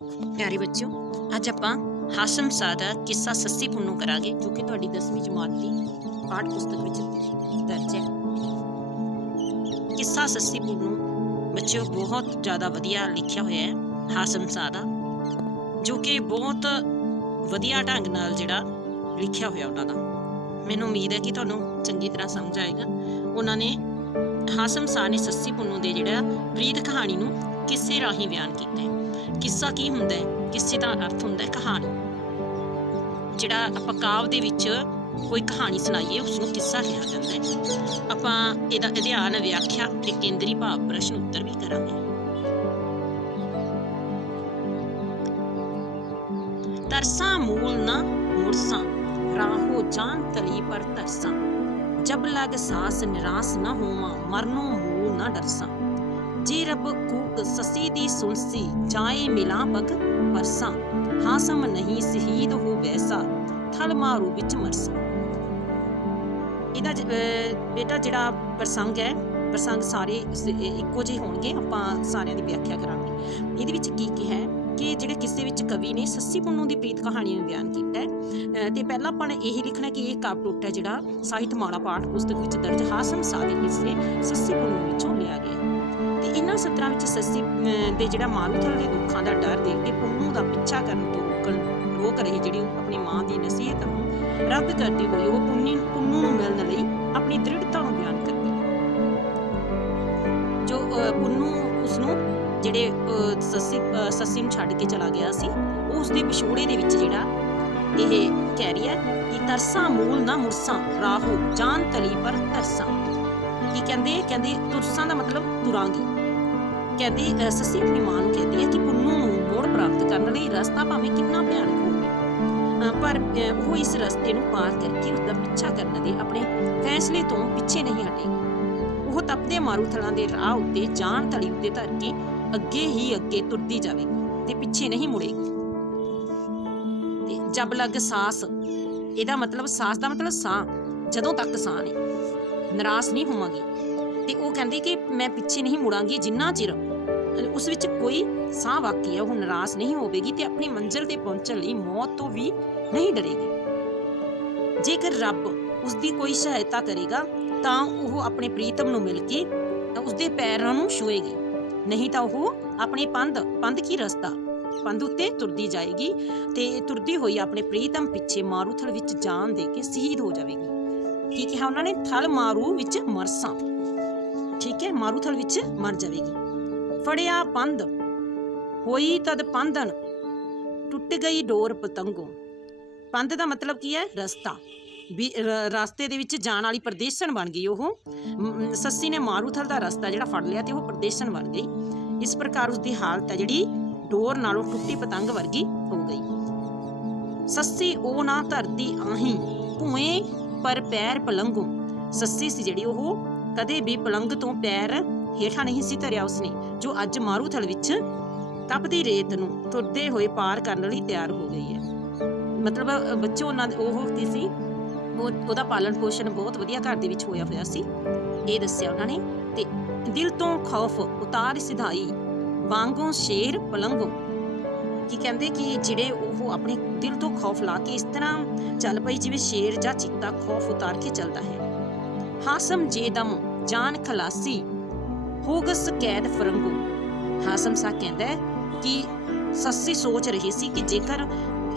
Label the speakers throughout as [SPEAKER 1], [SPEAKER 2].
[SPEAKER 1] ਪਿਆਰੇ ਬੱਚਿਓ, ਅੱਜ ਆਪਾਂ ਹਾਸ਼ਮ ਸ਼ਾਹ ਦਾ ਕਿੱਸਾ ਸੱਸੀ ਪੁੰਨੂ ਕਰਾਂਗੇ, ਜੋ ਕਿ ਤੁਹਾਡੀ 10ਵੀਂ ਜਮਾਤ ਦੀ ਪਾਠ ਪੁਸਤਕ ਵਿੱਚ ਦਰਜ ਹੈ। ਕਿੱਸਾ ਸੱਸੀ ਪੁੰਨੂ, ਬੱਚਿਓ, ਬਹੁਤ ਜ਼ਿਆਦਾ ਵਧੀਆ ਲਿਖਿਆ ਹੋਇਆ ਹੈ, ਹਾਸ਼ਮ ਸ਼ਾਹ ਦਾ ਜੋ ਕਿ ਬਹੁਤ ਵਧੀਆ ਢੰਗ ਨਾਲ ਜਿਹੜਾ ਲਿਖਿਆ ਹੋਇਆ ਉਹਨਾਂ ਦਾ। ਮੈਨੂੰ ਉਮੀਦ ਹੈ ਕਿ ਤੁਹਾਨੂੰ ਚੰਗੀ ਤਰ੍ਹਾਂ ਸਮਝ ਆਏਗਾ। ਉਹਨਾਂ ਨੇ ਹਾਸ਼ਮ ਸ਼ਾਹ ਨੇ ਸੱਸੀ ਪੁੰਨੂ ਦੇ ਜਿਹੜਾ ਪ੍ਰੀਤ ਕਹਾਣੀ ਨੂੰ ਕਿੱਸੇ ਰਾਹੀਂ ਬਿਆਨ ਕੀਤਾ ਹੈ। ਕਿੱਸਾ ਕੀ ਹੁੰਦਾ ਹੈ? ਕਿੱਸੇ ਦਾ ਅਰਥ ਹੁੰਦਾ ਹੈ ਕਹਾਣੀ। ਜਿਹੜਾ ਆਪਾਂ ਕਾਵ ਦੇ ਵਿੱਚ ਕੋਈ ਕਹਾਣੀ ਸੁਣਾਈਏ ਉਸ ਨੂੰ ਕਿੱਸਾ ਕਿਹਾ ਜਾਂਦਾ ਹੈ। ਆਪਾਂ ਇਹਦਾ ਅਧਿਐਨ, ਵਿਆਖਿਆ ਤੇ ਕੇਂਦਰੀ ਭਾਵ ਪ੍ਰਸ਼ਨ ਉੱਤਰ ਵੀ ਕਰਾਂਗੇ। ਤਰਸਾਂ ਮੂਲ ਨਾ ਮੁਰਸਾ ਰਾਹੋ ਜਾਨ ਤਲੀ ਪਰ ਤਰਸਾਂ। ਜਬ ਲਗ ਸਾਸ ਨਿਰਾਸ ਨਾ ਹੋਵਾਂ, ਮਰਨੋਂ ਮੂਲ ਨਾ ਡਰਸਾਂ। ਜੇ ਰੱਬ ਕੂਕ ਸਸੀ ਦੀ ਸੁਣਸੀ ਜਾਏ ਮਿਲਾਂ ਬਗ ਪਰਸਾ। ਹਾਸਮ ਨਹੀਂ ਸ਼ਹੀਦ ਹੋ ਵੈਸਾ, ਥਲ ਮਾਰੂ ਵਿੱਚ ਮਰਸਾ। ਇਹਦਾ ਜ- ਬੇਟਾ ਜਿਹੜਾ ਪ੍ਰਸੰਗ ਹੈ, ਪ੍ਰਸੰਗ ਸਾਰੇ ਇੱਕੋ ਜਿਹੇ ਹੋਣਗੇ, ਆਪਾਂ ਸਾਰਿਆਂ ਦੀ ਵਿਆਖਿਆ ਕਰਾਂਗੇ। ਇਹਦੇ ਵਿੱਚ ਕੀ ਕੀ ਹੈ? ਕਿ ਜਿਹੜੇ ਕਿੱਸੇ ਵਿੱਚ ਕਵੀ ਨੇ ਸੱਸੀ ਪੁੰਨੂ ਦੀ ਪ੍ਰੀਤ ਕਹਾਣੀ ਨੂੰ ਬਿਆਨ ਕੀਤਾ ਹੈ। ਤੇ ਪਹਿਲਾਂ ਆਪਾਂ ਨੇ ਇਹੀ ਲਿਖਣਾ ਕਿ ਇਹ ਕਾਵਿ ਹੈ ਜਿਹੜਾ ਸਾਹਿਤ ਮਾਲਾ ਪਾਠ ਪੁਸਤਕ ਵਿੱਚ ਦਰਜ ਹਾਸਮ ਸਾਦੇ ਹਿੱਸੇ ਸੱਸੀ ਪੁੰਨੂ ਵਿੱਚੋਂ ਲਿਆ ਗਿਆ ਤੇ ਇਹਨਾਂ ਸਤਰਾਂ ਵਿੱਚ ਸੱਸੀ ਦੇ ਜਿਹੜਾ ਮਾਰੂਥਲ ਦੇ ਦੁੱਖਾਂ ਦਾ ਡਰ ਦੇਖ ਕੇ ਪੁੰਨੂ ਦਾ ਪਿੱਛਾ ਕਰਨ ਤੋਂ ਰੋਕਣ ਰੋਕ ਰਹੀ ਜਿਹੜੀ ਆਪਣੀ ਮਾਂ ਦੀ ਨਸੀਹਤ ਨੂੰ ਰੱਦ ਕਰਦੀ ਹੋਈ ਉਹ ਪੁੰਨੀ ਪੁੰਨੂ ਨੂੰ ਮਿਲਣ ਲਈ ਆਪਣੀ ਦ੍ਰਿੜਤਾ ਨੂੰ ਬਿਆਨ ਕਰਦੀ ਜੋ ਅਹ, ਪੁੰਨੂ ਉਸ ਨੂੰ ਜਿਹੜੇ ਸੱਸੀ ਸੱਸੀ ਨੂੰ ਛੱਡ ਕੇ ਚਲਾ ਗਿਆ ਸੀ ਉਹ ਉਸ ਦੇ ਵਿਛੋੜੇ ਦੇ ਵਿੱਚ ਜਿਹੜਾ ਇਹ ਕਹਿ ਰਹੀ ਹੈ ਕਿ ਤਰਸਾ ਮੂਲ ਨਾ ਮੁਰਸਾ, ਰਾਹੂ, ਜਾਨ ਤਲੀ ਪਰ ਤਰਸਾ। ਕੀ ਕਹਿੰਦੇ ਕਹਿੰਦੇ ਤੁਰਸਾਂ ਦਾ ਮਤਲਬ ਤੁਰਾਂਗੀ। ਕਹਿੰਦੀ ਸੱਸੀ ਆਪਣੀ ਮਾਂ ਨੂੰ ਕਹਿੰਦੀ ਹੈ ਕਿ ਪੁੰਨੂ ਨੂੰ ਮੋੜ ਪ੍ਰਾਪਤ ਕਰਨ ਲਈ ਰਸਤਾ ਭਾਵੇਂ ਕਿੰਨਾ ਭਿਆਨਕ ਹੋਵੇ। ਪਰ ਉਹ ਇਸ ਰਸਤੇ ਨੂੰ ਪਾਰ ਕਰਕੇ ਉਸ ਦਾ ਪਿੱਛਾ ਕਰਨ ਦੇ ਆਪਣੇ ਫੈਸਲੇ ਤੋਂ ਪਿੱਛੇ ਨਹੀਂ ਹਟੇਗੀ। ਉਹ ਤਪਦੇ ਮਾਰੂਥਲਾਂ ਦੇ ਰਾਹ ਉੱਤੇ, ਜਾਨ ਤਲੀ ਉੱਤੇ ਧਰ ਕੇ ਅੱਗੇ ਹੀ ਅੱਗੇ ਤੁਰਦੀ ਜਾਵੇਗੀ ਤੇ ਪਿੱਛੇ ਨਹੀਂ ਮੁੜੇਗੀ। ਤੇ ਜਬ ਲੱਗ ਸਾਸ, ਇਹਦਾ ਮਤਲਬ ਸਾਸ ਦਾ ਮਤਲਬ ਸਾਹ ਜਦੋਂ ਤੱਕ ਸਾਹ ਨੇ ਨਿਰਾਸ਼ ਨਹੀਂ ਹੋਵਾਂਗੀ। ਤੇ ਉਹ ਕਹਿੰਦੀ ਕਿ ਮੈਂ ਪਿੱਛੇ ਨਹੀਂ ਮੁੜਾਂਗੀ, ਜਿੰਨਾ ਚਿਰ ਉਸ ਵਿੱਚ ਕੋਈ ਸਾਹ ਬਾਕੀ ਹੈ, ਉਹ ਨਿਰਾਸ਼ ਨਹੀਂ ਹੋਵੇਗੀ ਤੇ ਆਪਣੀ ਮੰਜ਼ਿਲ ਤੇ ਪਹੁੰਚਣ ਲਈ ਮੌਤ ਤੋਂ ਵੀ ਨਹੀਂ ਡਰੇਗੀ। ਜੇਕਰ ਰੱਬ ਉਸ ਦੀ ਕੋਈ ਸਹਾਇਤਾ ਕਰੇਗਾ, ਤਾਂ ਉਹ ਆਪਣੇ ਪ੍ਰੀਤਮ ਨੂੰ ਮਿਲ ਕੇ ਉਸ ਦੇ ਪੈਰਾਂ ਨੂੰ ਛੂਏਗੀ। ਨਹੀਂ ਤਾਂ ਉਹ ਆਪਣੇ ਪੰਧ ਪੰਧ ਕੀ ਰਸਤਾ? ਪੰਧ ਉੱਤੇ ਤੁਰਦੀ ਜਾਏਗੀ ਤੇ ਤੁਰਦੀ ਹੋਈ ਆਪਣੇ ਪ੍ਰੀਤਮ ਪਿੱਛੇ ਮਾਰੂਥਲ ਵਿੱਚ ਜਾਨ ਦੇ ਕੇ ਸ਼ਹੀਦ ਹੋ ਜਾਵੇਗੀ। ਕੀ ਕਿਹਾ ਉਹਨਾਂ ਨੇ? ਥਲ ਮਾਰੂ ਵਿੱਚ ਮਰਸਾਂ। ਠੀਕ ਹੈ, ਮਾਰੂਥਲ ਵਿੱਚ ਮਰ ਜਾਵੇਗੀ। ਫੜਿਆ ਪੰਧ। ਹੋਈ ਤਦ ਪੰਧਨ। ਟੁੱਟ ਗਈ ਡੋਰ ਪਤੰਗੋ। ਪੰਧ ਦਾ ਮਤਲਬ ਕੀ ਹੈ? ਰਸਤਾ। ਵੀ ਰਸਤੇ ਦੇ ਵਿੱਚ ਜਾਣ ਵਾਲੀ ਪ੍ਰਦੇਸ਼ਣ ਬਣ ਗਈ ਉਹ। ਸੱਸੀ ਨੇ ਮਾਰੂਥਲ ਦਾ ਰਸਤਾ ਜਿਹੜਾ ਫੜ ਲਿਆ ਤੇ ਉਹ ਪ੍ਰਦੇਸ਼ਨ ਬਣ ਗਈ। ਇਸ ਪ੍ਰਕਾਰ ਉਸ ਦੀ ਹਾਲਤ ਹੈ ਜਿਹੜੀ ਡੋਰ ਨਾਲੋਂ ਟੁੱਟੀ ਪਤੰਗ ਵਰਗੀ ਹੋ ਗਈ। ਸੱਸੀ ਉਹ ਨਾ ਧਰਦੀ ਆਹੀ ਭੂਏ ਪਰ ਪੈਰ ਪਲੰਗੋ ਸੱਸੀ ਸੀ ਜਿਹੜੀ ਉਹ ਕਦੇ ਵੀ ਪਲੰਗ ਤੋਂ ਪੈਰ ਹੇਠਾਂ ਨਹੀਂ ਸੀ ਧਰਿਆ ਉਸਨੇ ਜੋ ਅੱਜ ਮਾਰੂਥਲ ਵਿੱਚ ਤਪਦੀ ਰੇਤ ਨੂੰ ਤੁਰਦੇ ਹੋਏ ਪਾਰ ਕਰਨ ਲਈ ਤਿਆਰ ਹੋ ਗਈ ਹੈ। ਮਤਲਬ ਅ, ਬੱਚੇ ਉਹਨਾਂ ਉਹ ਕੀ ਸੀ ਉਹ ਉਹਦਾ ਪਾਲਣ ਪੋਸ਼ਣ ਬਹੁਤ ਵਧੀਆ ਘਰ ਦੇ ਵਿੱਚ ਹੋਇਆ ਹੋਇਆ ਸੀ। ਇਹ ਦੱਸਿਆ ਉਹਨਾਂ ਨੇ, ਤੇ ਦਿਲ ਤੋਂ ਖੌਫ ਉਤਾਰ ਸਿਧਾਈ ਵਾਂਗੋਂ ਸ਼ੇਰ ਪਲੰਗੋ ਕੀ ਕਹਿੰਦੇ ਕਿ ਜਿਹੜੇ ਉਹ ਆਪਣੇ ਦਿਲ ਤੋਂ ਖੌਫ ਲਾ ਕੇ ਇਸ ਤਰ੍ਹਾਂ ਚੱਲ ਪਈ, ਜਿਵੇਂ ਸ਼ੇਰ ਜਾਂ ਚੀਤਾ ਖੌਫ ਉਤਾਰ ਕੇ ਚੱਲਦਾ ਹੈ। ਹਾਸਮ ਜੇਦਮ ਜਾਨ ਖਲਾਸੀ, ਹੋਗਸ ਕੈਦ ਫਰੰਗੋ। ਹਾਸਮ ਸਾ ਕਹਿੰਦਾ ਹੈ ਕਿ ਸੱਸੀ ਸੋਚ ਰਹੀ ਸੀ ਕਿ ਜੇਕਰ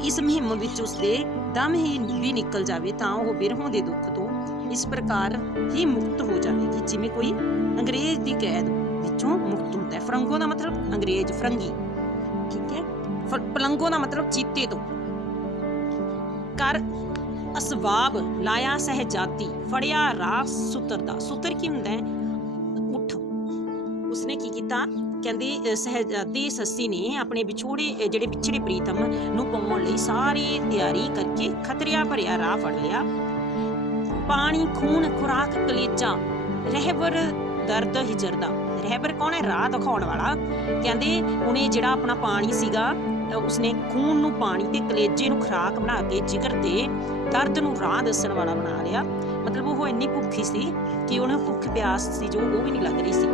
[SPEAKER 1] ਇਸ ਮੁਹਿੰਮ ਵਿੱਚ ਉਸਦੇ ਦਮ ਹੀ ਵੀ ਨਿਕਲ ਜਾਵੇ ਤਾਂ ਉਹ ਬਿਰਹੋਂ ਦੇ ਦੁੱਖ ਤੋਂ ਇਸ ਪ੍ਰਕਾਰ ਹੀ ਮੁਕਤ ਹੋ ਜਾਵੇਗੀ। ਜਿਵੇਂ ਕੋਈ ਅੰਗਰੇਜ਼ ਦੀ ਕੈਦ ਵਿੱਚੋਂ ਮੁਕਤ ਹੁੰਦਾ ਹੈ। ਫਰੰਗੋ ਦਾ ਮਤਲਬ ਅੰਗਰੇਜ਼ ਫਰੰਗੀ। ਠੀਕ ਹੈ? ਪਲੰਗੋ ਦਾ ਮਤਲਬ ਚੀਤੇ ਤੋਂ। ਕਰ ਅਸਵਾਬ, ਲਾਇਆ ਸਹਿਜਾਤੀ, ਫੜਿਆ ਰਾਹ ਸੁਤਰ ਦਾ ਸੁਤਰ ਕੀ ਹੁੰਦਾ ਹੈ? ਉੱਠ। ਉਸਨੇ ਕੀ ਕੀਤਾ? ਕਹਿੰਦੀ ਅ, ਸਹਿਜਾਦੀ ਸੱਸੀ ਨੇ ਆਪਣੇ ਵਿਛੋੜੇ ਜਿਹੜੇ ਵਿਛੜੇ ਪ੍ਰੀਤਮ ਨੂੰ ਪਾਉਣ ਲਈ ਸਾਰੀ ਤਿਆਰੀ ਕਰਕੇ ਖਤਰਿਆ ਭਰਿਆ ਰਾਹ ਫੜ ਲਿਆ। ਪਾਣੀ ਖੂਨ ਖੁਰਾਕ ਕਲੇਜਾ ਰਹਿਬਰ ਦਰਦ ਹਿਜਰਦਾ। ਰਹਿਬਰ ਕੌਣ ਹੈ? ਰਾਹ ਦਿਖਾਉਣ ਵਾਲਾ। ਕਹਿੰਦੇ ਉਹਨੇ ਜਿਹੜਾ ਆਪਣਾ ਪਾਣੀ ਸੀਗਾ ਉਸਨੇ ਖੂਨ ਨੂੰ ਪਾਣੀ ਤੇ ਕਲੇਜੇ ਨੂੰ ਖੁਰਾਕ ਬਣਾ ਕੇ ਜਿਗਰ ਤੇ ਦਰਦ ਨੂੰ ਰਾਹ ਦੱਸਣ ਵਾਲਾ ਬਣਾ ਲਿਆ। ਮਤਲਬ ਉਹ ਇੰਨੀ ਭੁੱਖੀ ਸੀ ਕਿ ਉਹਨੂੰ ਭੁੱਖ ਪਿਆਸ ਸੀ ਜੋ ਉਹ ਵੀ ਨਹੀਂ ਲੱਗ ਰਹੀ ਸੀ।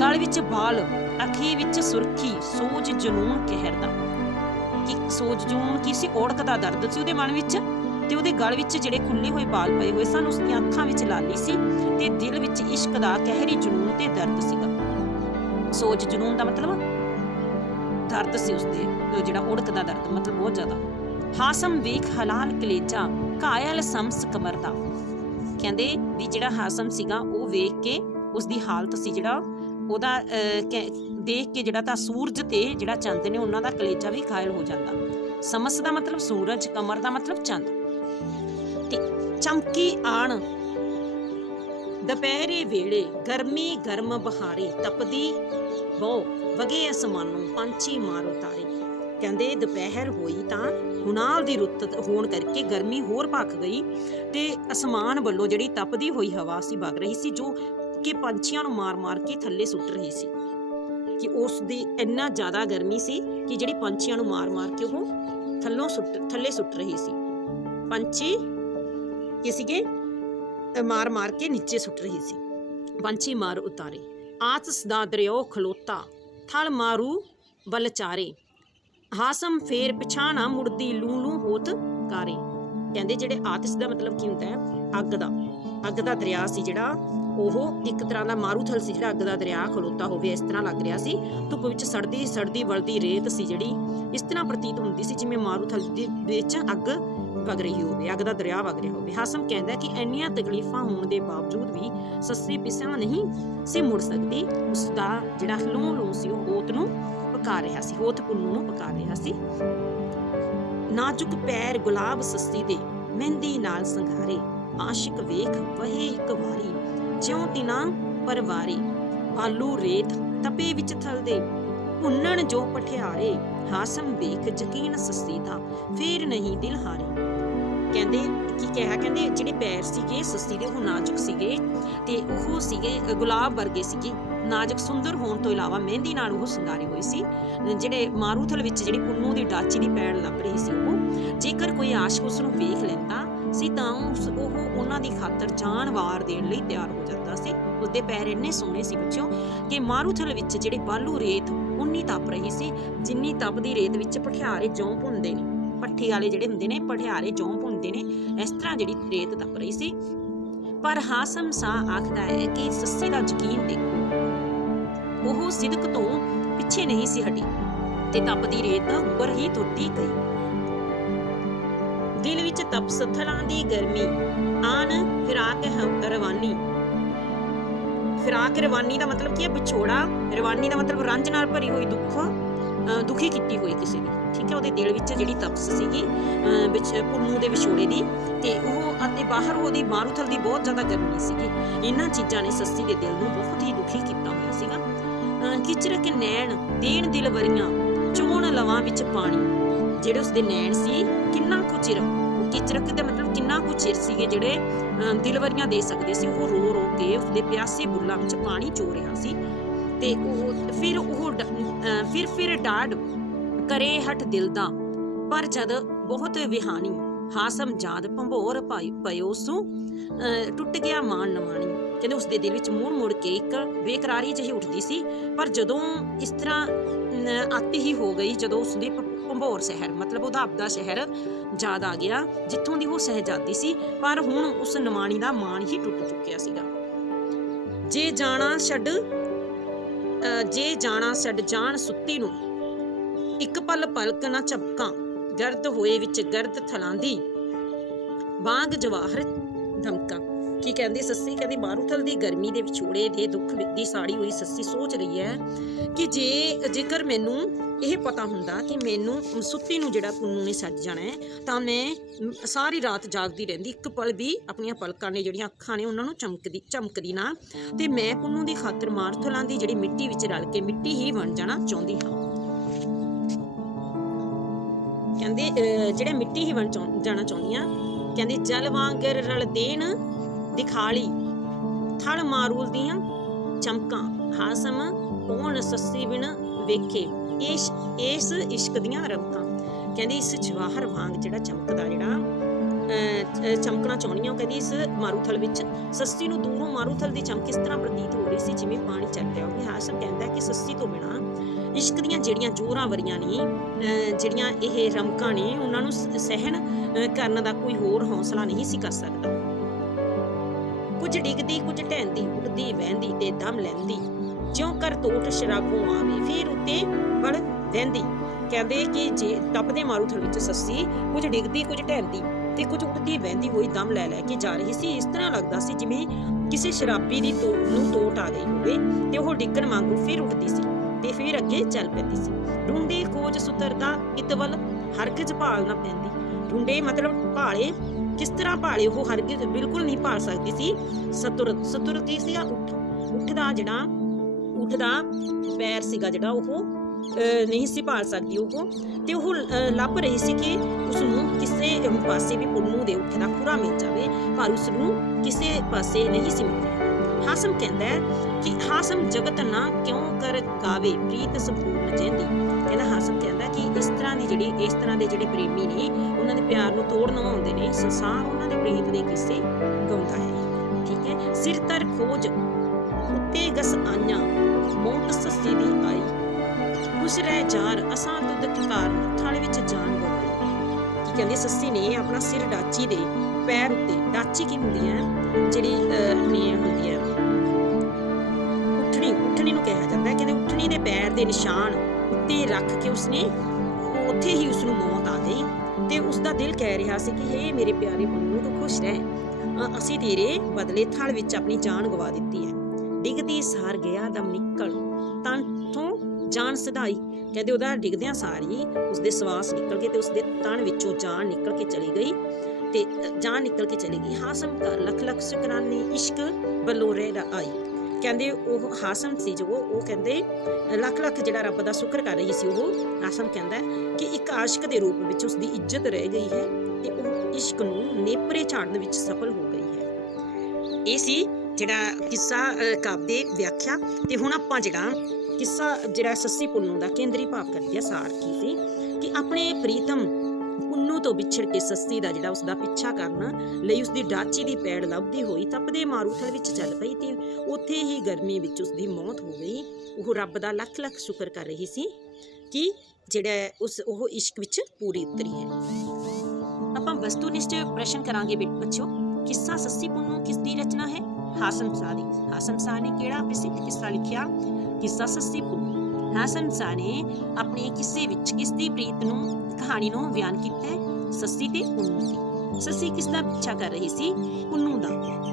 [SPEAKER 1] ਗਲ ਵਿੱਚ ਬਾਲ, ਅੱਖੀ ਵਿੱਚ ਸੁਰਖੀ, ਸੋਜ ਜਨੂਨ ਕਹਿਰ ਦਾ ਕਿ ਸੋਜ ਜਨੂਨ ਕੀ ਸੀ? ਔੜਕ ਦਾ ਦਰਦ ਸੀ ਉਹਦੇ ਮਨ ਵਿੱਚ ਤੇ ਉਹਦੇ ਗਲ ਵਿੱਚ ਜਿਹੜੇ ਖੁੱਲੇ ਹੋਏ ਬਾਲ ਪਏ ਹੋਏ ਸਨ, ਉਸਦੀਆਂ ਅੱਖਾਂ ਵਿੱਚ ਲਾਲੀ ਸੀ ਤੇ ਦਿਲ ਵਿੱਚ ਇਸ਼ਕ ਦਾ ਕਹਿਰੀ ਜਨੂਨ ਤੇ ਦਰਦ ਸੀਗਾ। ਸੋਜ ਜਨੂਨ ਦਾ ਮਤਲਬ ਦਰਦ ਸੀ ਉਸਦੇ ਉਹ ਜਿਹੜਾ ਉੜਕ ਦਾ ਦਰਦ, ਮਤਲਬ ਬਹੁਤ ਜ਼ਿਆਦਾ। ਹਾਸਮ ਵੇਖ ਹਲਾਲ ਕਲੇਜਾ, ਕਾਇਲ ਸਮਸ ਕਮਰ ਦਾ ਕਹਿੰਦੇ ਵੀ ਜਿਹੜਾ ਹਾਸਮ ਸੀਗਾ, ਉਹ ਵੇਖ ਕੇ ਉਸਦੀ ਹਾਲਤ ਸੀ ਜਿਹੜਾ ਉਹਦਾ ਦੇਖ ਕੇ ਜਿਹੜਾ ਤਾਂ ਸੂਰਜ ਤੇ ਜਿਹੜਾ ਚੰਦ ਨੇ ਉਹਨਾਂ ਦਾ ਕਲੇਜਾ ਵੀ ਕਾਇਲ ਹੋ ਜਾਂਦਾ। ਸਮਸ ਦਾ ਮਤਲਬ ਸੂਰਜ, ਕਮਰ ਦਾ ਮਤਲਬ ਚੰਦ। ਤੇ ਚਮਕੀ ਆਣ ਦੁਪਹਿਰੇ ਵੇਲੇ ਗਰਮੀ ਗਰਮ ਬਹਾਰੇ ਤਪਦੀ ਬਹੁ ਵਗੇ ਅਸਮਾਨੋਂ ਪੰਛੀ ਮਾਰੋ ਤਾਰੇ। ਕਹਿੰਦੇ ਦੁਪਹਿਰ ਹੋਈ ਤਾਂ ਹੁਨਾਲ ਦੀ ਰੁੱਤ ਹੋਣ ਕਰਕੇ ਗਰਮੀ ਹੋਰ ਭੱਖ ਗਈ ਤੇ ਅਸਮਾਨ ਵੱਲੋਂ ਜਿਹੜੀ ਤਪਦੀ ਹੋਈ ਹਵਾ ਸੀ ਵਗ ਰਹੀ ਸੀ, ਜੋ ਕਿ ਪੰਛੀਆਂ ਨੂੰ ਮਾਰ-ਮਾਰ ਕੇ ਥੱਲੇ ਸੁੱਟ ਰਹੀ ਸੀ। ਕਿ ਉਸ ਦੀ ਇੰਨਾ ਜ਼ਿਆਦਾ ਗਰਮੀ ਸੀ ਕਿ ਜਿਹੜੀ ਪੰਛੀਆਂ ਨੂੰ ਮਾਰ-ਮਾਰ ਕੇ ਉਹ ਥੱਲੋਂ ਸੁੱਟ, ਥੱਲੇ ਸੁੱਟ ਰਹੀ ਸੀ। ਪੰਛੀ ਕੀ ਸੀਗੇ? ਮਾਰ-ਮਾਰ ਕੇ ਨੀਚੇ ਸੁੱਟ ਰਹੀ ਸੀ। ਪੰਛੀ ਮਾਰ ਉਤਾਰੇ। ਆਤਸ ਦਾ ਦਰਿਓ ਖਲੋਤਾ, ਥਲ ਮਾਰੂ ਬਲਚਾਰੇ ਹਾਸਮ ਫੇਰ ਪਛਾਣਾ ਮੁੜਦੀ ਲੂ ਲੂ ਹੋਤ ਕਾਰੇ। ਕਹਿੰਦੇ ਜਿਹੜੇ ਆਤਿਸ ਦਾ ਮਤਲਬ ਕੀ ਹੁੰਦਾ ਹੈ? ਅੱਗ ਦਾ। ਅੱਗ ਦਾ ਦਰਿਆ ਸੀ ਜਿਹੜਾ, ਉਹ ਇੱਕ ਤਰ੍ਹਾਂ ਦਾ ਮਾਰੂਥਲ ਸੀ ਜਿਹੜਾ ਅੱਗ ਦਾ ਦਰਿਆ ਖਲੋਤਾ ਹੋਵੇ, ਇਸ ਤਰ੍ਹਾਂ ਲੱਗ ਰਿਹਾ ਸੀ। ਧੁੱਪ ਵਿੱਚ ਸੜਦੀ ਸੜਦੀ, ਵਲਦੀ ਰੇਤ ਸੀ ਜਿਹੜੀ, ਇਸ ਤਰ੍ਹਾਂ ਪ੍ਰਤੀਤ ਹੁੰਦੀ ਸੀ ਜਿਵੇਂ ਮਾਰੂਥਲ ਦੇ ਵਿੱਚ ਅੱਗ ਵਗ ਰਹੀ ਹੋਵੇ, ਅੱਗ ਦਾ ਦਰਿਆ ਵਗ ਰਿਹਾ ਹੋਵੇ। ਹਾਸਮ ਕਹਿੰਦਾ ਕਿ ਇੰਨੀਆਂ ਤਕਲੀਫਾਂ ਹੋਣ ਦੇ ਬਾਵਜੂਦ ਵੀ ਸੱਸੀ ਪਿਸਿਆ ਨਹੀਂ ਸੀ ਮੁੜ ਸਕਦੀ ਉਸ ਦਾ ਜਿਹੜਾ ਲੂੰ ਲੂ ਸੀ, ਉਹ ਹੋਤ ਨੂੰ ਪਕਾ ਰਿਹਾ ਸੀ ਹੋਤ ਪੁੰਨੂ ਨੂੰ ਪਕਾ ਰਿਹਾ ਸੀ। ਨਾਜ਼ੁਕ ਪੈਰ ਗੁਲਾਬ ਸੱਸੀ ਦੇ ਮਹਿੰਦੀ ਨਾਲ ਸੰਘਾਰੇ ਆਸ਼ਿਕ ਵੇਖ ਵਹੇ ਇੱਕ ਵਾਰੀ, ਜਿਉਂ ਤਿਨਾ ਪਰਵਾਰੀ ਬਾਲੂ ਰੇਤ ਤਪੇ ਵਿੱਚ ਥਲਦੇ, ਭੁੰਨਣ ਜੋ ਪਠਿਆਰੇ, ਹਾਸਮ ਵੇਖ ਯਕੀਨ ਸੱਸੀ ਦਾ ਫੇਰ ਨਹੀਂ ਦਿਲ ਹਾਰੇ। ਕਹਿੰਦੇ, ਕੀ ਕਿਹਾ ਕਹਿੰਦੇ, ਜਿਹੜੇ ਪੈਰ ਸੀਗੇ, ਸੱਸੀ ਦੇ ਉਹ ਨਾਜ਼ੁਕ ਸੀਗੇ ਤੇ ਉਹ ਸੀਗੇ ਗੁਲਾਬ ਵਰਗੇ ਸੀਗੇ। ਨਾਜ਼ੁਕ ਸੁੰਦਰ ਹੋਣ ਤੋਂ ਇਲਾਵਾ ਮਹਿੰਦੀ ਨਾਲ ਉਹ ਸਿੰਗਾਰੇ ਹੋਏ ਸੀ। ਜਿਹੜੇ ਮਾਰੂਥਲ ਵਿੱਚ ਜਿਹੜੀ ਪੁੰਨੂ ਦੀ ਡਾਚੀ ਦੀ ਪੈੜ ਲੱਭ ਰਹੀ ਸੀ ਉਹ, ਜੇਕਰ ਕੋਈ ਆਸ਼ਕ ਉਸ ਨੂੰ ਵੇਖ ਲੈਂਦਾ ਸੀ ਤਾਂ ਉਸ, ਉਹ ਉਹਨਾਂ ਦੀ ਖਾਤਰ ਜਾਨ ਵਾਰ ਦੇਣ ਲਈ ਤਿਆਰ ਹੋ ਜਾਂਦਾ ਸੀ। ਉਸਦੇ ਪੈਰ ਇੰਨੇ ਸੋਹਣੇ ਸੀ ਬੱਚਿਓ ਕਿ ਮਾਰੂਥਲ ਵਿੱਚ ਜਿਹੜੀ ਬਾਲੂ ਰੇਤ ਉਨੀ ਤਪ ਰਹੀ ਸੀ ਜਿੰਨੀ ਤਪਦੀ ਰੇਤ ਵਿੱਚ ਪਠਿਆਰੇ ਜੌਂ ਭੁੰਦੇ ਨੇ। ਪੱਠੇ ਵਾਲੇ ਜਿਹੜੇ ਹੁੰਦੇ ਨੇ, ਪਠਿਆਰੇ ਜੌਂ ਭੁੰਦੇ ਨੇ, ਇਸ ਤਰ੍ਹਾਂ ਜਿਹੜੀ ਰੇਤ ਤਪ ਰਹੀ ਸੀ। ਪਰ ਹਾਸਮ ਸਾ ਆਖਦਾ ਹੈ ਕਿ ਸੱਸੇ ਦਾ ਯਕੀਨ ਦੇਖੋ, ਉਹ ਸਿਦਕ ਤੋਂ ਪਿੱਛੇ ਨਹੀਂ ਸੀ ਹਟੀ ਤੇ ਤਪਦੀ ਰੇਤ ਉੱਪਰ ਹੀ ਤੁਰਦੀ ਗਈ। ਵਿੱਚ ਤਪਸ ਦੀ ਗਰਮੀ। ਆਨ ਫਿਰਾਕ ਰਵਾਨੀ। ਫਿਰਾਕ ਰਵਾਨੀ ਦਾ ਮਤਲਬ ਕੀ ਹੈ? ਵਿਛੋੜਾ। ਰਵਾਨੀ ਦਾ ਮਤਲਬ ਰੰਜ ਨਾਲ ਭਰੀ ਹੋਈ ਦੁੱਖ ਦੁਖੀ ਕੀਤੀ ਹੋਈ ਕਿਸੇ ਦੀ। ਠੀਕ ਹੈ? ਉਹਦੇ ਦਿਲ ਵਿੱਚ ਜਿਹੜੀ ਤਪਸ ਸੀਗੀ ਵਿੱਚ ਪੁੰਨੂ ਦੇ ਵਿਛੋੜੇ ਦੀ ਤੇ ਉਹ ਅਤੇ ਬਾਹਰ ਉਹਦੀ ਮਾਰੂਥਲ ਦੀ ਬਹੁਤ ਜ਼ਿਆਦਾ ਗਰਮੀ ਸੀਗੀ। ਇਹਨਾਂ ਚੀਜ਼ਾਂ ਨੇ ਸੱਸੀ ਦੇ ਦਿਲ ਨੂੰ ਬਹੁਤ ਹੀ ਦੁਖੀ ਕੀਤਾ ਹੋਇਆ ਸੀਗਾ। ਅ, ਕਿਚਰਕ ਨੈਣ ਦੇਣ ਦਿਲ ਵਰੀਆਂ ਚੋਣ ਲਵਾਂ ਵਿੱਚ ਪਾਣੀ। ਜਿਹੜੇ ਉਸਦੇ ਨੈਣ ਸੀ ਕਿੰਨਾ ਕੁ ਚਿਰ ਉਹ ਕਿਚਰਕ ਦਾ ਮਤਲਬ ਕਿੰਨਾ ਕੁ ਸੀਗੇ ਜਿਹੜੇ ਦਿਲਵਰੀਆਂ ਦੇ ਸਕਦੇ ਸੀ। ਉਹ ਰੋ ਰੋ ਕੇ ਉਸਦੇ ਪਿਆਸੇ ਬੁੱਲਾਂ ਵਿੱਚ ਪਾਣੀ ਚੋ ਰਿਹਾ ਸੀ। ਤੇ ਉਹ ਫਿਰ ਉਹ ਫਿਰ ਫਿਰ ਡਾਢ ਕਰੇ ਹਟ ਦਿਲ ਦਾ। ਪਰ ਜਦ ਬਹੁਤ ਵਿਹਾਨੀ ਹਾਸਮ ਜਾਦ ਭੰਬੋਰ ਪਾਈ ਪਇਓ ਸੂ ਅ, ਟੁੱਟ ਗਿਆ ਮਾਨ ਨਮਾਣੀ। ਕਹਿੰਦੇ ਉਸਦੇ ਦਿਲ ਵਿੱਚ ਮੁੜ ਮੁੜ ਕੇ ਇੱਕ ਬੇਕਰਾਰੀ ਜਿਹੀ ਉੱਠਦੀ ਸੀ। ਪਰ ਜਦੋਂ ਇਸ ਤਰ੍ਹਾਂ ਅ, ਅੱਤ ਹੀ ਹੋ ਗਈ ਜਦੋਂ ਉਸਦੇ ਭ- ਭੰਬੋਰ ਸ਼ਹਿਰ, ਮਤਲਬ ਉਹਦਾ ਆਪਦਾ ਸ਼ਹਿਰ ਯਾਦ ਆ ਗਿਆ, ਜਿੱਥੋਂ ਦੀ ਉਹ ਸਹਿਜਾਦੀ ਸੀ, ਪਰ ਹੁਣ ਉਸ ਨਮਾਣੀ ਦਾ ਮਾਣ ਹੀ ਟੁੱਟ ਚੁੱਕਿਆ ਸੀਗਾ। ਜੇ ਜਾਣਾ ਛੱਡ ਜੇ ਜਾਣਾ ਛੱਡ ਜਾਣ ਸੁੱਤੀ ਨੂੰ, ਇੱਕ ਪਲ ਪਲਕ ਨਾ ਝਪਕਾਂ, ਗਰਦ ਹੋਏ ਵਿੱਚ ਗਰਦ ਥਲਾਂਦੀ ਬਾਗ ਜਵਾਹਰ ਧਮਕਾ। ਕੀ ਕਹਿੰਦੀ ਸੱਸੀ ਕਹਿੰਦੀ ਮਾਰੂਥਲ ਦੀ ਗਰਮੀ ਦੇ ਵਿਛੋੜੇ ਦੇ ਦੁੱਖ ਦੀ ਸਾੜੀ ਹੋਈ ਸੱਸੀ ਸੋਚ ਰਹੀ ਹੈ ਕਿ ਜੇ ਜੇਕਰ ਮੈਨੂੰ ਇਹ ਪਤਾ ਹੁੰਦਾ ਕਿ ਮੈਨੂੰ ਸੁੱਤੀ ਨੂੰ ਜਿਹੜਾ ਪੁੰਨੂ ਨੇ ਸੱਜ ਜਾਣਾ ਹੈ ਤਾਂ ਮੈਂ ਸਾਰੀ ਰਾਤ ਜਾਗਦੀ ਰਹਿੰਦੀ ਇੱਕ ਪਲ ਵੀ ਆਪਣੀਆਂ ਪਲਕਾਂ ਨੇ ਜਿਹੜੀਆਂ ਅੱਖਾਂ ਨੇ ਉਹਨਾਂ ਨੂੰ ਚਮਕਦੀ ਚਮਕਦੀ ਨਾ ਤੇ ਮੈਂ ਪੁੰਨੂ ਦੀ ਖਾਤਰ ਮਾਰੂਥਲਾਂ ਦੀ ਜਿਹੜੀ ਮਿੱਟੀ ਵਿੱਚ ਰਲ ਕੇ ਮਿੱਟੀ ਹੀ ਬਣ ਜਾਣਾ ਚਾਹੁੰਦੀ ਹਾਂ। ਕਹਿੰਦੇ ਅਹ, ਜਿਹੜੇ ਮਿੱਟੀ ਹੀ ਬਣ ਚਾਹੁੰ- ਜਾਣਾ ਚਾਹੁੰਦੀਆਂ ਕਹਿੰਦੇ ਜਲ ਵਾਂਗਰ ਰਲ ਦੇਣ ਦਿਖਾਲੀ ਥਲ ਮਾਰੂਲ ਦੀਆਂ ਚਮਕਾਂ। ਹਾਸਮ ਕੌਣ ਸੱਸੀ ਬਿਨ ਵੇਖੇ? ਇਸ ਇਸ ਇਸ਼ਕ ਦੀਆਂ ਰਮਕਾਂ ਕਹਿੰਦੀ ਇਸ ਜਵਾਹਰ ਵਾਂਗ ਜਿਹੜਾ ਚਮਕਦਾ ਜਿਹੜਾ ਚਮਕਣਾ ਚਾਹੁੰਦੀ ਕਹਿੰਦੀ ਇਸ ਮਾਰੂਥਲ ਵਿੱਚ ਸੱਸੀ ਨੂੰ ਦੂਰੋਂ ਮਾਰੂਥਲ ਦੀ ਚਮਕ ਇਸ ਤਰ੍ਹਾਂ ਪ੍ਰਤੀਤ ਹੋ ਰਹੀ ਸੀ ਜਿਵੇਂ ਪਾਣੀ ਚੱਲ ਰਿਹਾ ਹੋਵੇ। ਹਾਸਮ ਕਹਿੰਦਾ ਕਿ ਸੱਸੀ ਤੋਂ ਬਿਨਾ ਇਸ਼ਕ ਦੀਆਂ ਜਿਹੜੀਆਂ ਜੋਰਾਂ ਵਰੀਆਂ ਨੇ ਅਹ, ਜਿਹੜੀਆਂ ਇਹ ਰਮਕਾਂ ਨੇ ਉਹਨਾਂ ਨੂੰ ਸਹਿਣ ਕਰਨ ਦਾ ਕੋਈ ਹੋਰ ਹੌਸਲਾ ਨਹੀਂ ਸੀ ਕਰ ਸਕਦਾ। ਕੁਝ ਡਿੱਗਦੀ, ਕੁਝ ਢਹਿੰਦੀ ਉੱਡਦੀ, ਵਹਿੰਦੀ ਤੇ ਦਮ ਲੈਂਦੀ। ਜਿਉਂ ਕਰ ਸ਼ਰਾਬੋਂ ਆਵੇ, ਫੇਰ ਉੱਤੇ ਬੜ ਵਹਿੰਦੀ। ਕਹਿੰਦੇ ਕਿ ਜੇ ਤਪਦੇ ਮਾਰੂਥਲ ਵਿੱਚ ਸੱਸੀ, ਕੁਝ ਡਿੱਗਦੀ, ਕੁਝ ਢਹਿੰਦੀ ਤੇ ਕੁਝ ਉੱਡਦੀ, ਵਹਿੰਦੀ ਹੋਈ ਦਮ ਲੈ ਲੈ ਕੇ ਜਾ ਰਹੀ ਸੀ। ਇਸ ਤਰ੍ਹਾਂ ਲੱਗਦਾ ਸੀ ਜਿਵੇਂ ਕਿਸੇ ਸ਼ਰਾਬੀ ਦੀ ਤੋੜ ਨੂੰ ਤੋਟ ਆ ਗਈ ਹੋਵੇ ਤੇ ਉਹ ਡਿੱਗਣ ਵਾਂਗੂ ਫਿਰ ਉੱਠਦੀ ਸੀ ਤੇ ਫਿਰ ਅੱਗੇ ਚੱਲ ਪੈਂਦੀ ਸੀ। ਢੂੰਡੇ ਖੋਜ ਸੁਤਰਦਾ ਇਤਵਲ ਹਰਗਿਜ਼ ਭਾਲ ਨਾ ਪੈਂਦੀ। ਢੂੰਡੇ ਮਤਲਬ ਭਾਲੇ ਕਿਸ ਤਰ੍ਹਾਂ ਭਾਲੇ ਉਹ ਹਰਗਿਜ਼ ਬਿਲਕੁਲ ਨਹੀਂ ਭਾਲ ਸਕਦੀ ਸੀ, ਸਤੁਰ ਸਤੁਰ ਕੀ ਸੀਗਾ ਉੱਠ ਉੱਠ ਦਾ ਜਿਹੜਾ ਉੱਠ ਦਾ ਪੈਰ ਸੀਗਾ ਜਿਹੜਾ ਉਹ ਨਹੀਂ ਸੀ ਭਾਲ ਸਕਦੀ ਉਹ, ਤੇ ਉਹ ਲੱਭ ਰਹੀ ਸੀ ਕਿ ਉਸ ਨੂੰ ਕਿਸੇ ਪਾਸੇ ਵੀ ਪੁੰਨੂ ਦੇ ਉੱਠ ਦਾ ਪੂਰਾ ਮਿਲ ਜਾਵੇ, ਪਰ ਉਸ ਨੂੰ ਕਿਸੇ ਪਾਸੇ ਨਹੀਂ ਸੀ ਮਿਲ ਰਿਹਾ ਹਾਸਮ ਕਹਿੰਦਾ ਹੈ ਕਿ ਹਾਸਮ ਜਗਤ ਨਾ ਕਿਉਂ ਕਰ ਗਾਵੇ ਪ੍ਰੀਤ ਸੰਪੂਰਨ ਜੈਂਦੀ ਕਹਿੰਦਾ ਹਾਸਮ ਕਹਿੰਦਾ ਕਿ ਇਸ ਤਰ੍ਹਾਂ ਦੀ ਜਿਹੜੀ, ਇਸ ਤਰ੍ਹਾਂ ਦੇ ਜਿਹੜੇ ਪ੍ਰੇਮੀ ਨੇ, ਉਹਨਾਂ ਦੇ ਪਿਆਰ ਨੂੰ ਤੋੜ ਨਵਾਉਂਦੇ ਨੇ, ਸੰਸਾਰ ਉਹਨਾਂ ਦੇ ਪ੍ਰੀਤ ਦੇ ਕਿੱਸੇ ਗਾਉਂਦਾ ਹੈ। ਠੀਕ ਹੈ? ਸਿਰ ਤਰ ਖੋਜ, ਉੱਤੇ ਗਸ ਆਈਆਂ ਮੌਤ ਸੱਸੀ ਦੀ ਆਈ। ਖੁਸ਼ ਰਹਿ ਜਾਰ, ਅਸਾਂ ਤੁਧ ਕਾਰਨ ਥਾਲੇ ਵਿੱਚ ਜਾਣ ਗਵਾਈ ਕੀ ਕਹਿੰਦੇ ਸੱਸੀ ਨੇ ਆਪਣਾ ਸਿਰ ਡਾਚੀ ਦੇ ਪੈਰ ਉੱਤੇ। ਡਾਚੀ ਕੀ ਹੁੰਦੀ ਹੈ? ਜਿਹੜੀ ਨੇ ਹੁੰਦੀ ਹੈ ਕਹਿੰਦੇ ਦੇ ਪੈਰ ਦੇ ਨਿਸ਼ਾਨ ਉੱਤੇ ਰੱਖ ਕੇ ਉਸਨੇ ਉੱਥੇ ਹੀ ਉਸ ਨੂੰ ਮੌਤ ਆ ਗਈ ਤੇ ਉਸ ਦਾ ਦਿਲ ਕਹਿ ਰਿਹਾ ਸੀ ਕਿ ਹੇ ਮੇਰੇ ਪਿਆਰੇ ਪੁੰਨੂ ਤੂੰ ਖੁਸ਼ ਰਹਿ। ਅਸੀਂ ਤੇਰੇ ਬਦਲੇ ਥਲ ਵਿੱਚ ਆਪਣੀ ਜਾਨ ਗਵਾ ਦਿੱਤੀ ਹੈ। ਡਿੱਗਦੀ ਸਾਰ ਗਿਆ, ਦਮ ਨਿਕਲ। ਤਨ ਤੋਂ ਜਾਨ ਸਦਾਈ ਕਹਿੰਦੇ ਉਹਦਾ ਡਿੱਗਦਿਆਂ ਸਾਰੀ ਉਸਦੇ ਸਵਾਸ ਨਿਕਲ ਗਏ ਤੇ ਉਸਦੇ ਤਨ ਵਿੱਚੋਂ ਜਾਨ ਨਿਕਲ ਕੇ ਚਲੀ ਗਈ ਤੇ ਜਾਨ ਨਿਕਲ ਕੇ ਚਲੀ ਗਈ। ਹਾਸਮ ਕਰ ਲਖ ਲਖ ਸ਼ੁਕਰਾਨੇ, ਇਸ਼ਕ ਬਲੋਰੇ ਦਾ ਆਈ। ਕਹਿੰਦੇ ਉਹ ਹਾਸਮ ਸੀ ਜੋ ਉਹ ਕਹਿੰਦੇ ਲੱਖ ਲੱਖ ਜਿਹੜਾ ਰੱਬ ਦਾ ਸ਼ੁਕਰ ਕਰ ਰਹੀ ਸੀ ਉਹ ਹਾਸਮ ਕਹਿੰਦਾ ਕਿ ਇੱਕ ਆਸ਼ਿਕ ਦੇ ਰੂਪ ਵਿੱਚ ਉਸਦੀ ਇੱਜ਼ਤ ਰਹਿ ਗਈ ਹੈ ਤੇ ਉਹ ਇਸ਼ਕ ਨੂੰ ਨੇਪਰੇ ਝਾੜਨ ਵਿੱਚ ਸਫਲ ਹੋ ਗਈ ਹੈ। ਇਹ ਸੀ ਜਿਹੜਾ ਕਿੱਸਾ ਅ, ਕਾਵਿ ਵਿਆਖਿਆ ਤੇ ਹੁਣ ਆਪਾਂ ਜਿਹੜਾ ਕਿੱਸਾ ਜਿਹੜਾ ਸੱਸੀ ਪੁੰਨੂ ਦਾ ਕੇਂਦਰੀ ਭਾਵ ਕਰਦੇ ਆ ਸਾਰ ਕੀ ਸੀ ਕਿ ਆਪਣੇ ਪ੍ਰੀਤਮ ਪੁੰਨੂ ਤੋਂ ਵਿਛੜ ਕੇ ਸੱਸੀ ਦਾ ਜਿਹੜਾ ਉਸਦਾ ਪਿੱਛਾ ਕਰਨ ਲਈ ਉਸਦੀ ਡਾਚੀ ਦੀ ਪੈੜ ਲੱਭਦੀ ਹੋਈ ਤਪਦੇ ਮਾਰੂਥਲ ਵਿੱਚ ਚੱਲ ਪਈ ਤੇ ਉੱਥੇ ਹੀ ਗਰਮੀ ਵਿੱਚ ਉਸਦੀ ਮੌਤ ਹੋ ਗਈ। ਉਹ ਰੱਬ ਦਾ ਲੱਖ ਲੱਖ ਸ਼ੁਕਰ ਕਰ ਰਹੀ ਸੀ ਕਿ ਜਿਹੜਾ ਉਸ ਉਹ ਇਸ਼ਕ ਵਿੱਚ ਪੂਰੀ ਉਤਰੀ ਹੈ। ਆਪਾਂ ਵਸਤੂ ਵਸਤੂਨਿਸ਼ਟ ਪ੍ਰਸ਼ਨ ਕਰਾਂਗੇ ਬੇ- ਬੱਚਿਓ, ਕਿੱਸਾ ਸੱਸੀ ਪੁੰਨੂ ਕਿਸ ਦੀ ਰਚਨਾ ਹੈ? ਹਾਸਮ ਸ਼ਾਹ ਦੀ ਹਾਸਮ ਸ਼ਾਹ ਨੇ ਕਿਹੜਾ ਪ੍ਰਸਿੱਧ ਕਿੱਸਾ ਲਿਖਿਆ? ਕਿੱਸਾ ਸੱਸੀ ਪੁੰਨੂ। ਹਾਸਮ ਸ਼ਾਹ ਨੇ ਆਪਣੇ ਕਿੱਸੇ ਵਿੱਚ ਕਿਸ ਦੀ ਪ੍ਰੀਤ ਨੂੰ, ਕਹਾਣੀ ਨੂੰ ਬਿਆਨ ਕੀਤਾ ਹੈ? ਸੱਸੀ ਤੇ ਪੁੰਨੂ ਦੀ। ਸੱਸੀ ਕਿਸ ਦਾ ਪਿੱਛਾ ਕਰ ਰਹੀ ਸੀ? ਪੁੰਨੂ ਦਾ।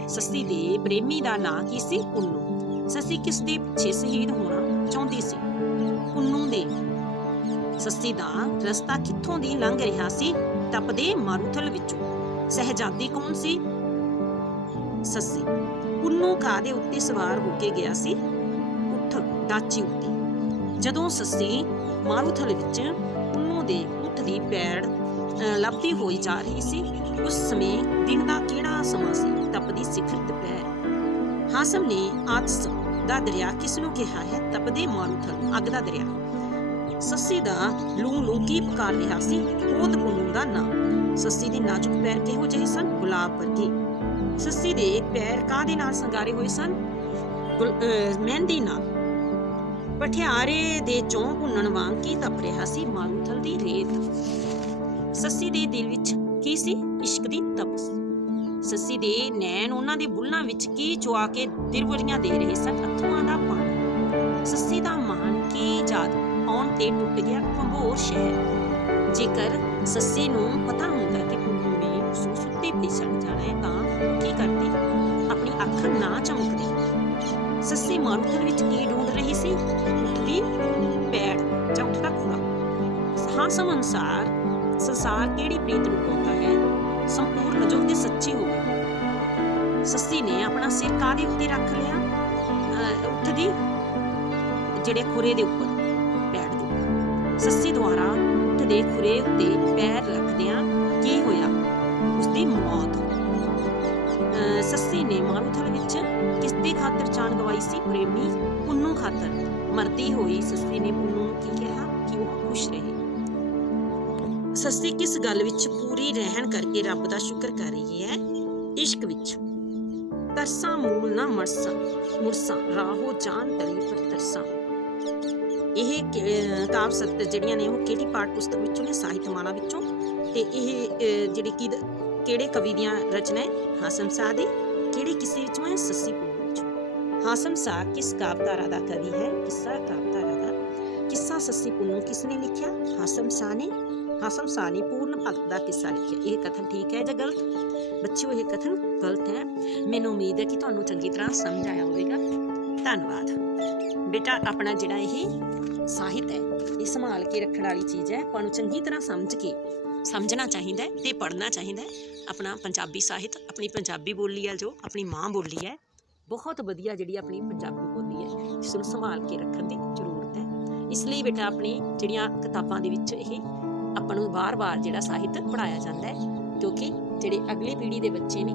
[SPEAKER 1] ਸੱਸੀ ਦੇ ਪ੍ਰੇਮੀ ਦਾ ਨਾਂ ਕੀ ਸੀ? ਪੁੰਨੂ। ਸੱਸੀ ਕਿਸ ਦੇ ਪਿੱਛੇ ਸ਼ਹੀਦ ਹੋਣਾ ਚਾਹੁੰਦੀ ਸੀ? ਪੁੰਨੂ ਦੇ। ਸੱਸੀ ਦਾ ਰਸਤਾ ਕਿੱਥੋਂ ਦੀ ਲੰਘ ਰਿਹਾ ਸੀ? ਤਪਦੇ ਮਾਰੂਥਲ ਵਿੱਚੋਂ। ਸਹਿਜਾਦੀ ਕੌਣ ਸੀ? ਸੱਸੀ। ਪੁੰਨੂ ਕਾਦੇ ਉੱਤੇ ਸਵਾਰ ਹੋ ਕੇ ਗਿਆ ਸੀ। ਉੱਠ, ਡਾਚੀ ਉੱਤੇ। ਜਦੋਂ ਸੱਸੀ ਮਾਰੂਥਲ ਵਿੱਚ ਪੁੰਨੂ ਦੇ ਉੱਠ ਦੀ ਪੈੜ ਲੱਭਦੀ ਹੋਈ ਜਾ ਰਹੀ ਸੀ, ਉਸ ਸਮੇਂ ਦਿਨ ਦਾ ਕਿਹੜਾ ਸਮਾਂ ਸੀ? ਤਪਦੀ ਸਿਖਰ ਦੁਪਹਿਰ। ਹਾਸਮ ਨੇ ਆਤਸ ਦਾ ਦਰਿਆ ਕਿਸ ਨੂੰ ਕਿਹਾ ਹੈ? ਤਪਦੇ ਮਾਰੂਥਲ, ਅੱਗ ਦਾ ਦਰਿਆ। ਸੱਸੀ ਦਾ ਲੂ ਲੂ ਕੀ ਪਕਾ ਰਿਹਾ ਸੀ? ਖੋਦ ਪੁੰਨੂ ਦਾ ਨਾਂ। ਸੱਸੀ ਦੇ ਨਾਜ਼ੁਕ ਪੈਰ ਕਿਹੋ ਜਿਹੇ ਸਨ? ਗੁਲਾਬ ਵਰਗੇ। ਸੱਸੀ ਦੇ ਪੈਰ ਕਾਹਦੇ ਨਾਲ ਸੰਗਾਰੇ ਹੋਏ ਸਨ? ਅਹ, ਮਹਿੰਦੀ ਨਾਲ। ਪਠਿਆਰੇ ਦੇ ਚੋਂ ਭੁੰਨਣ ਵਾਂਗ ਕੀ ਤਪ ਰਿਹਾ ਸੀ ਮਾਰੂਥਲ ਦੀ ਰੇਤ? ਸੱਸੀ ਦੇ ਦਿਲ ਵਿੱਚ ਕੀ ਸੀ? ਇਸ਼ਕ ਦੀ ਤਪਸ ਸੱਸੀ ਦੇ ਨੈਣ ਉਹਨਾਂ ਦੇ ਬੁੱਲਾਂ ਵਿੱਚ ਕੀ ਚੁਆ ਕੇ ਦਿਰਵਰੀਆਂ ਦੇ ਰਹੇ ਸਨ? ਅਥਵਾਂ ਦਾ ਪਾਣੀ। ਸੱਸੀ ਦਾ ਮਾਨ ਕੀ ਜਾਦ ਆਉਣ ਤੇ ਟੁੱਟ ਗਿਆ ਭੰਬੋਰ ਸ਼ਹਿਰ? ਜੇਕਰ ਸੱਸੀ ਨੂੰ ਪਤਾ ਹੁੰਦਾ ਕਿ ਪੁੰਨੂ ਨੇ ਉਸ ਸੁੱਤੀ ਪਈ ਛੱਡ ਜਾਣਾ ਹੈ, ਤਾਂ ਕੀ ਕਰਦੀ? ਆਪਣੀ ਅੱਖ ਨਾ ਚਮਕ ਸੱਸੀ ਮਾਰੂਥਲ ਵਿੱਚ ਕੀ ਢੂੰਡ ਰਹੀ ਸੀ? ਉੱਠਦੀ ਪੈੜ ਜਾਂ ਉੱਠਦਾ ਖੂੜਾ ਹਾਸਮ ਅਨੁਸਾਰ ਸੰਸਾਰ ਕਿਹੜੀ ਪ੍ਰੀਤ ਨੂੰ ਪਾਉਂਦਾ ਹੈ? ਸੰਪੂਰਨ ਜੋ ਕਿ ਸੱਚੀ ਹੋਵੇ। ਸੱਸੀ ਨੇ ਆਪਣਾ ਸਿਰ ਕਾਦੇ ਉੱਤੇ ਰੱਖ ਲਿਆ? ਅਹ ਉੱਠਦੀ ਜਿਹੜੇ ਖੁਰੇ ਦੇ ਉੱਪਰ ਪੈੜ ਦੇ ਸੱਸੀ ਦੁਆਰਾ ਉੱਠਦੇ ਖੁਰੇ ਉੱਤੇ ਪੈਰ ਰੱਖਦਿਆਂ ਕੀ ਹੋਇਆ? ਸੱਸੀ ਨੇ ਮਾਰੂਥਲ ਵਿੱਚ ਕਿਸ ਖਾਤਰ ਜਾਨ ਗਵਾਈ ਸੀ ਪ੍ਰੇਮੀ ਪੁੰਨੂ ਖਾਤਰ। ਮਰਦੀ ਹੋਈ ਸੱਸੀ ਨੇ ਪੁੰਨੂ ਨੂੰ ਕੀ ਕਿਹਾ? ਕਿ ਉਹ ਖੁਸ਼ ਰਹੇ। ਸੱਸੀ ਕਿਸ ਗੱਲ ਵਿੱਚ ਪੂਰੀ ਰਹਿਣ ਕਰਕੇ ਰੱਬ ਦਾ ਸ਼ੁਕਰ ਕਰ ਰਹੀ ਹੈ? ਇਸ਼ਕ ਵਿੱਚ। ਤਰਸਾਂ ਮੂਲ ਨਾ ਮਰਸਾਂ, ਮੁਰਸਾਂ, ਰਾਹੋ ਜਾਨ ਤਲੀ ਪਰ ਤਰਸਾਂ। ਇਹ ਕਾਵ ਸੱਤ ਜਿਹੜੀਆਂ ਨੇ ਉਹ ਕਿਹੜੀ ਪਾਠ ਪੁਸਤਕ ਵਿੱਚੋਂ ਨੇ? ਸਾਹਿਤਮਾਲਾ ਵਿੱਚੋਂ। ਤੇ ਇਹ ਜਿਹੜੀ ਕਿ ਕਿਹੜੇ ਕਵੀ ਦੀਆਂ ਰਚਨਾ ਹੈ ਹਾਸਮ ਸ਼ਾਹ ਦੀ ਕਿਹੜੀ ਕਿਸੇ ਵਿੱਚੋਂ ਹੈ ਸੱਸੀ ਪੁੰਨੂ ਵਿੱਚੋਂ ਹਾਸਮ ਸ਼ਾਹ ਕਿਸ ਕਾਵਧਾਰਾ ਦਾ ਕਵੀ ਹੈ ਕਿੱਸਾ ਕਾਵਧਾਰਾ ਦਾ ਕਿੱਸਾ ਸੱਸੀ ਪੁੰਨੂ ਕਿਸ ਨੇ ਲਿਖਿਆ ਹਾਸਮ ਸ਼ਾਹ ਨੇ ਹਾਸਮ ਸ਼ਾਹ ਨੇ ਪੂਰਨ ਭਗਤ ਦਾ ਕਿੱਸਾ ਲਿਖਿਆ ਇਹ ਕਥਨ ਠੀਕ ਹੈ ਜਾਂ ਗਲਤ ਬੱਚਿਓ ਇਹ ਕਥਨ ਗਲਤ ਹੈ ਮੈਨੂੰ ਉਮੀਦ ਹੈ ਕਿ ਤੁਹਾਨੂੰ ਚੰਗੀ ਤਰ੍ਹਾਂ ਸਮਝ ਆਇਆ ਹੋਵੇਗਾ ਧੰਨਵਾਦ ਬੇਟਾ ਆਪਣਾ ਜਿਹੜਾ ਇਹ ਸਾਹਿਤ ਹੈ ਇਹ ਸੰਭਾਲ ਕੇ ਰੱਖਣ ਵਾਲੀ ਚੀਜ਼ ਹੈ ਆਪਾਂ ਨੂੰ ਚੰਗੀ ਤਰ੍ਹਾਂ ਸਮਝ ਕੇ ਸਮਝਣਾ ਚਾਹੀਦਾ ਹੈ ਤੇ ਪੜ੍ਹਨਾ ਚਾਹੀਦਾ ਹੈ। ਆਪਣਾ ਪੰਜਾਬੀ ਸਾਹਿਤ, ਆਪਣੀ ਪੰਜਾਬੀ ਬੋਲੀ ਹੈ ਜੋ, ਆਪਣੀ ਮਾਂ ਬੋਲੀ ਹੈ। ਬਹੁਤ ਵਧੀਆ ਜਿਹੜੀ ਆਪਣੀ ਪੰਜਾਬੀ ਬੋਲੀ ਹੈ ਇਸ ਨੂੰ ਸੰਭਾਲ ਕੇ ਰੱਖਣ ਦੀ ਜ਼ਰੂਰਤ ਹੈ। ਇਸ ਲਈ ਬੇਟਾ, ਆਪਣੀ ਜਿਹੜੀਆਂ ਕਿਤਾਬਾਂ ਦੇ ਵਿੱਚ ਇਹ ਆਪਾਂ ਨੂੰ ਵਾਰ-ਵਾਰ ਜਿਹੜਾ ਸਾਹਿਤ ਪੜਾਇਆ ਜਾਂਦਾ ਹੈ ਕਿਉਂਕਿ ਜਿਹੜੇ ਅਗਲੀ ਪੀੜ੍ਹੀ ਦੇ ਬੱਚੇ ਨੇ